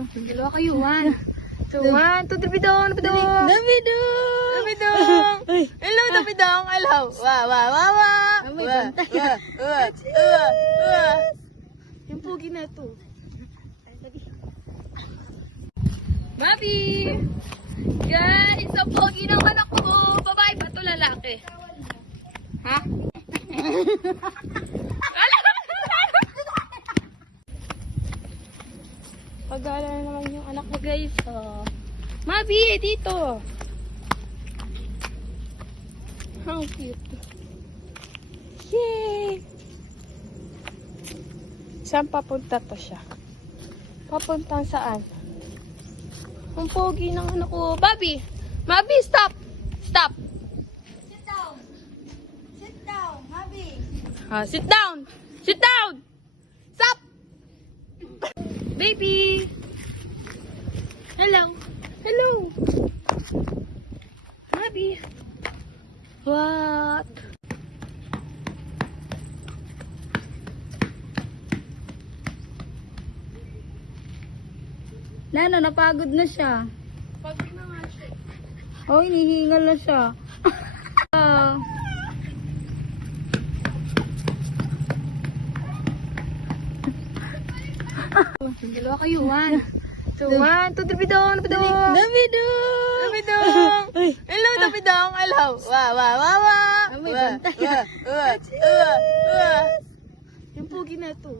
Dalawa kayo, 1, 2, 1, 2, Dabidong! Dabidong! Hello, Dabidong! Hello! Yung pugi na to. Mabi! Guys, ang pogi ng anak ko. Babae ba ito, lalaki? Ha? Pagala na naman yung anak ko, guys. Mabi, dito. How cute. Yay! Saan papunta to siya? Papuntang saan? Ang pogi ng anak ko. Bobby! Mabi, stop! Stop! Sit down. Sit down, Mabi. Sit down! Sit down! Stop! Baby! Hello! Hello! Mabi! What? Nana, napagod na siya. Pagod na nga siya. Oh, hinihingal na siya. Dalawa kayo, 1, 2, 1, 2, Dabidong! Dabidong! Hello, Dabidong! Hello! Yung pugi na to.